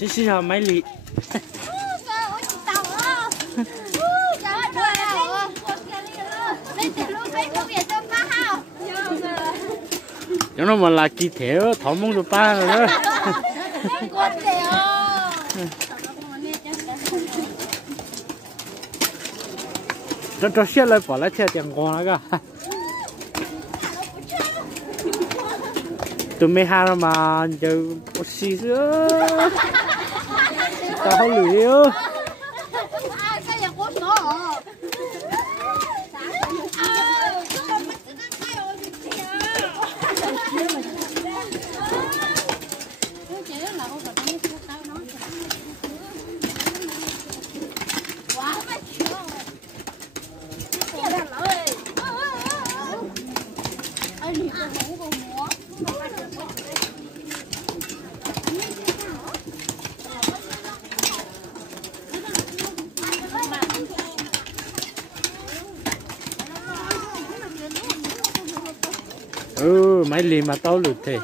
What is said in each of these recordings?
xí xí là mấy lì cho nó mà là kỳ thể thỏ mông được ba rồi đó cho xe lại bỏ lại xe tiền con đó cả tụi mày hà mà giờ xì nữa tao không lười mấy lì mà tao lụt thế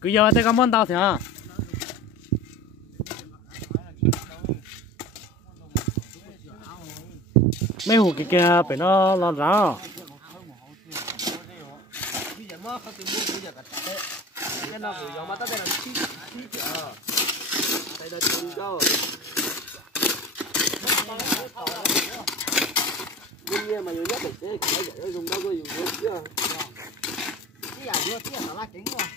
cứ giờ tới cái món tao thì hả mấy hũ kia phải nó lọt ra mà nhiều nhất để cái dùng đâu có dùng được chứ cái giả vừa cái là lá kính rồi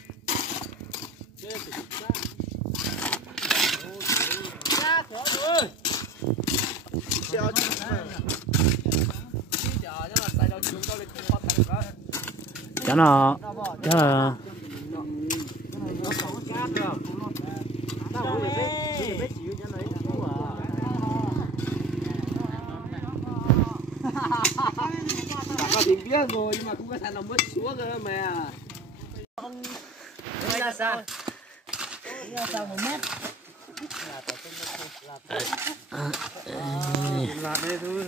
cho nó thì biết rồi nhưng mà cũng có thể làm mất xuống rồi mà ông ra sao một mét là đây thôi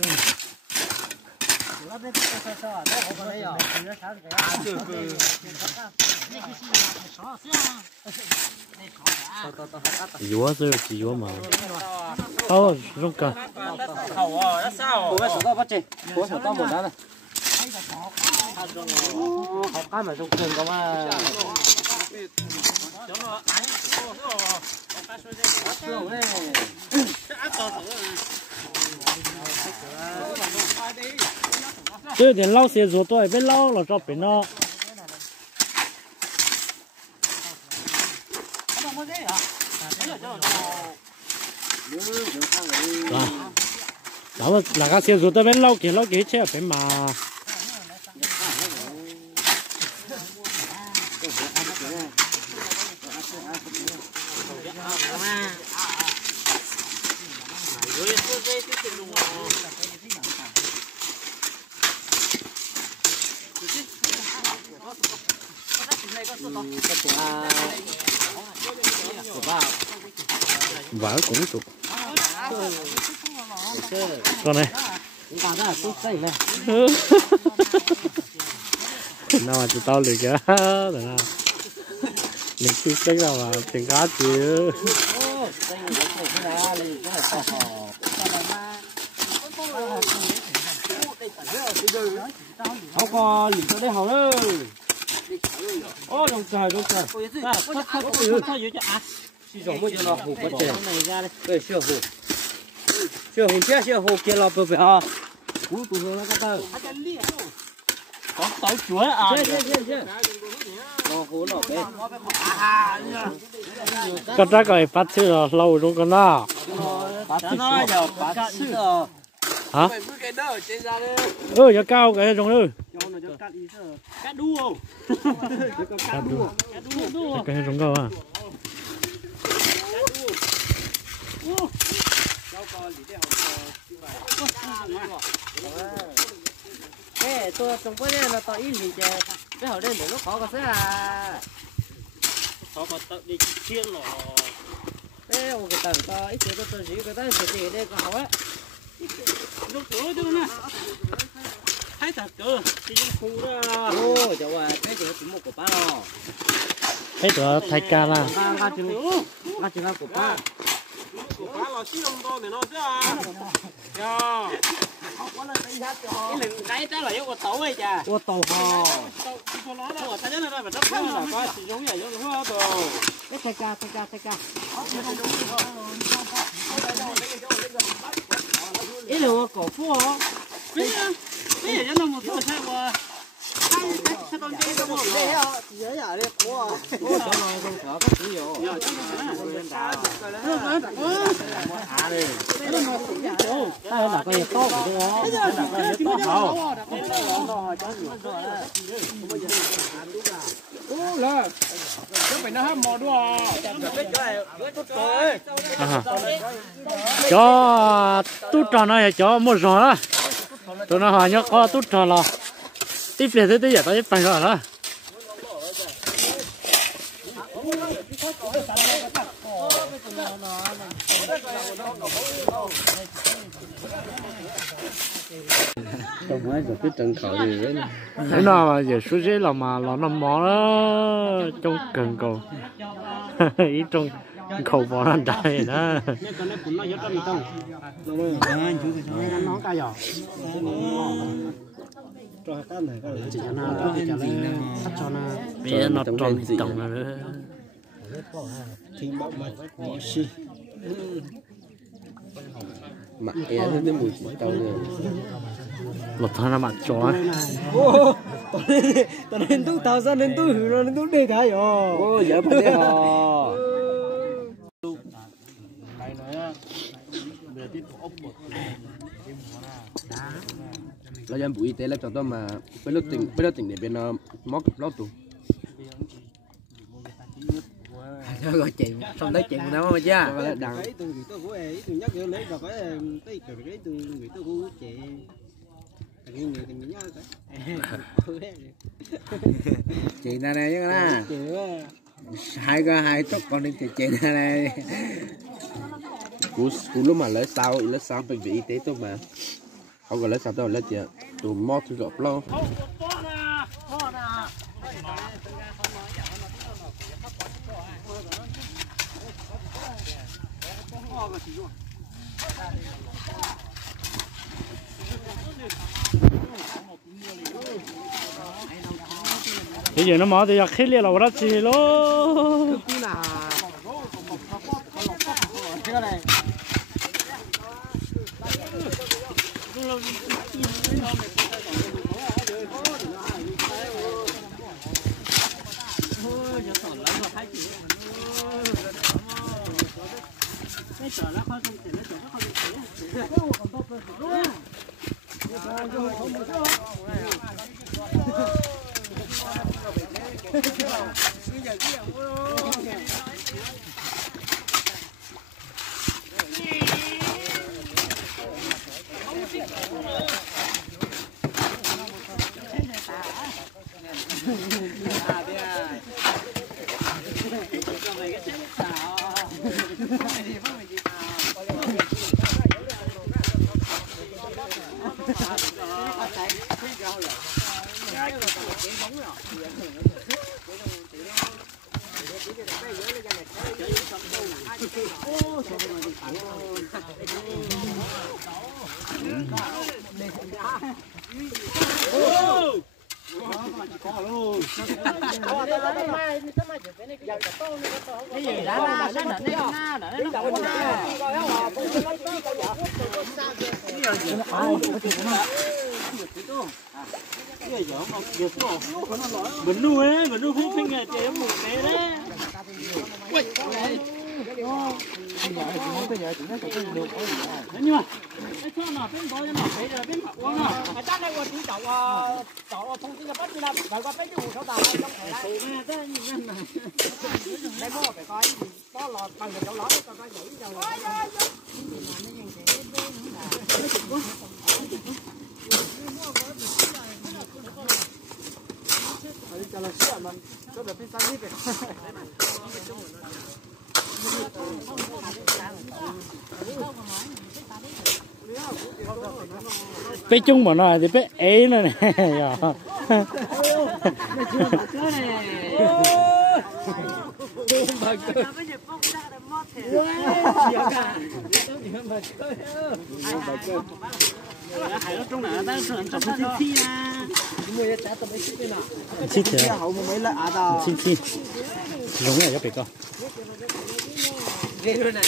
dúa rồi chỉ dúa mà rong cả cô bé sợ tao bắt chê cô sợ tao một đá này học cái mà trong trường có mà chứ thì lau xe rồi tôi biết lau là cho bên nó đó là cái xe rồi tôi biết lau kia chứ bên mà vỡ cũng chụp con này nào mà tụi tao lười kìa rồi nào mình cứ xách nào mà tiền cá chứ không có liền cho đây hầu nữa ô đồng trời chỉ giống như là hồ bắt chè đây chưa hồ kia là bờ bể à cú tụi nó có tơ có tàu chuối à chưa hồ lọ bể có ra cái bắt chưa lâu rồi con đó bắt chưa hả? Giờ cao cái trong nữa. Cá đu. Cá đu. Cái trong cao à? Cái tôi trồng cái này là tỏi gì chứ? Cái hồi đây để nó khó có à? Khó mà tự đi chiên lò. Cái ông cái tàu to ít tôi chỉ cái tay chỉ đây có hậu á. Lúc tối chứ nè. Thấy thật cơ, đi khu đó. Ô, cháu à, cái chỗ chỉ một của ba rồi. Thấy tụi thay ca là. Ngắt chừng của ba. Của ba là xí đông to thì nó chứ à. Dạ. Cái lưng cái đó là có tàu ấy cha. Có tàu hò. Tàu ta nhớ là phải đắp nó là có sử dụng vậy giống nó đồ. Cái thay ca. Ý là cổ phu hả? Cái gì nó một số xe qua. Sao con chơi không được đấy à? Dễ dàng đi của. Ủa sao nó không có cái gì vậy? Dạ chắc là. À đi. Đây là cái to của nó. Đây là cái to. Ô là. Chứ phải nó hâm mò đùa. Cho tút tròn này cho một giò đó. Tụi nó hỏi nhớ có tút tròn là. Tiếp liền tới giờ tới phần rồi đó. Không phải rồi cái trận khẩu gì đấy. Thế nào mà giờ số dễ là mà nó nằm mỏ đó trong cần cầu. Ý trong khẩu bỏ nó đại đó. Nó cao giỏ. Chỉ cho nó sắt cho nó bây nó tròn tổng rồi nữa. Mặt em thấy mùi tao rồi. Một thằng nó mặc chó. Tao nên tu tao ra nên tu hử rồi nên tu đi cái rồi. Ô giờ phải thế hò. Là dân bộ y tế là cho tôi mà bây giờ tỉnh để bên nó móc lót tù. Nó gọi chuyện xong lấy chuyện của nó mà chứ. Cái đằng. Chị này này chứ na. Hai chút con đi chị này này. Cú lúc mà lấy sao bệnh viện y tế tôi mà không có lấy sao tôi lấy chị tụ mót thì gặp lo. Bây giờ nó mỏ thì khi liền là rất chi luôn. Cái gì đã nó nè Mình nuôi không phinh nghe chế một cái đấy. nhưng mà cái chỗ nào bên đó mà bây giờ bên quang à cái chỗ này tôi cháu thông tin là bắt đi làm phải qua bên cái hồ sâu đào trong này đấy đây mua phải coi đó là bằng cái chỗ đó cho coi nhảy rồi cho là sữa mà cho là pizza đi về bé chung mà nói thì bé ế nữa này xích thì xích đúng rồi cho bé con ghê luôn này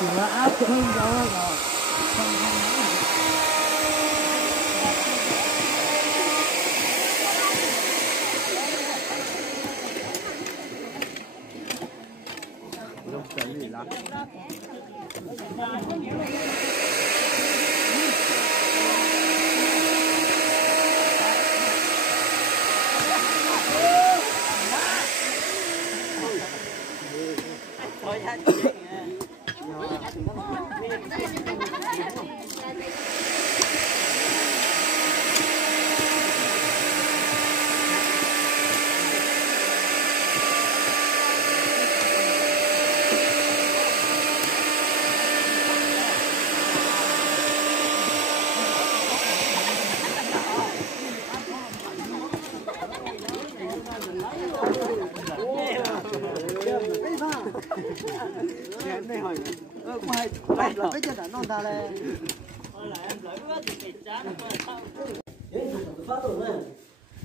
chỉ là áp thương đó rồi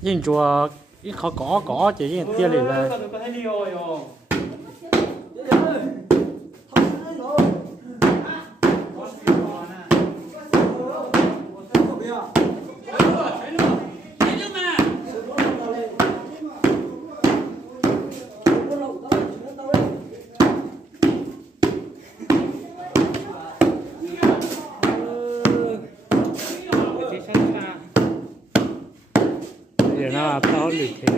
nhưng chùa ít khó có chỉ những tia này là giờ nó to lịch thế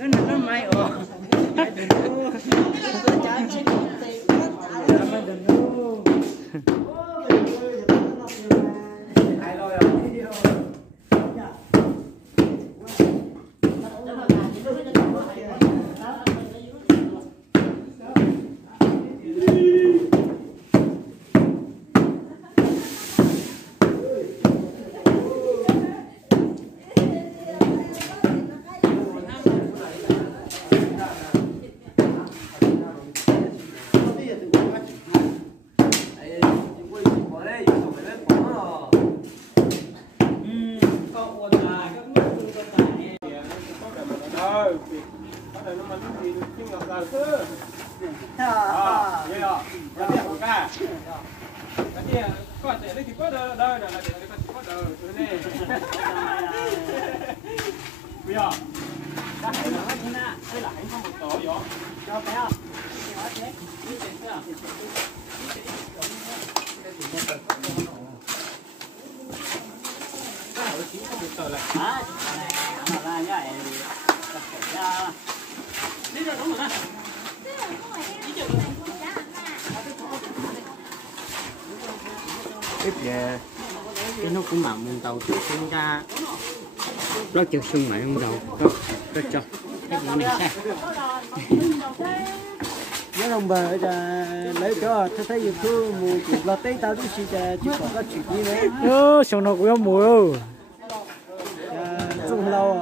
nó may ồ à, này, nó ra như vậy tiếp về cái nó cũng mặn mùng tàu trước sinh ra nó chừng sưng lại mùng tàu nó cho cái gì này nhớ lòng bờ lấy cho tôi thấy YouTube mù cũng là tây tao đi xí chứ còn có chuyện gì nữa xong nó cũng có mùi chung lâu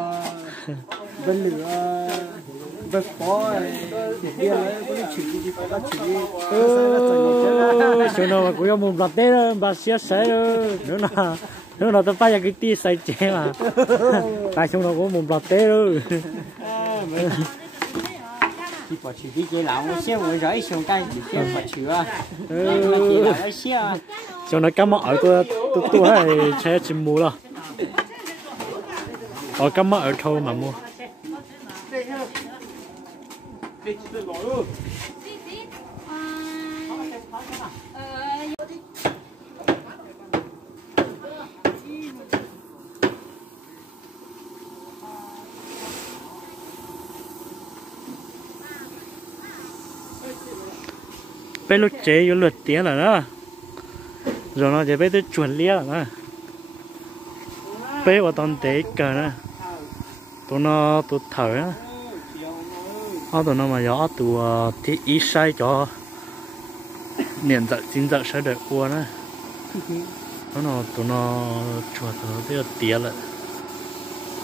bên lửa vật bỏ bia lấy có chuyện gì có chuyện gì xong nó cũng có mùi bạc tê đó bạc xía xé nữa là tôi phải cái tí say chè mà tại xong nó cũng mùi bạc tê đó chỉ bỏ chỉ đi chơi lão xe mới rồi xong cái xe bỏ chữa mà chỉ là xe xong nó cắm ở tôi hay xe chim mù rồi cắm ở thâu mà mua bây lúc chế vô lượt tía là đó rồi nó sẽ bây tôi chuẩn lia là đó bây vào toàn tế cờ đó tụi thở á tụi nó mà gió tụi thì ý sai cho niệm giật chính giật sẽ được qua đó tụi nó chuột tụi nó tía lại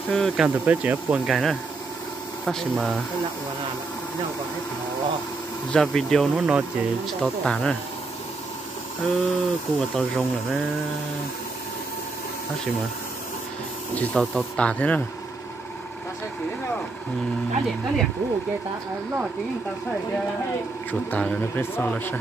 cứ càng tụi bây giờ buồn cái nữa phát sinh mà ra video nó chỉ tao tàn á cô và tao rong là nó phát sinh mà chỉ tao tàn thế nào chuột tàn là nó biết sao là sao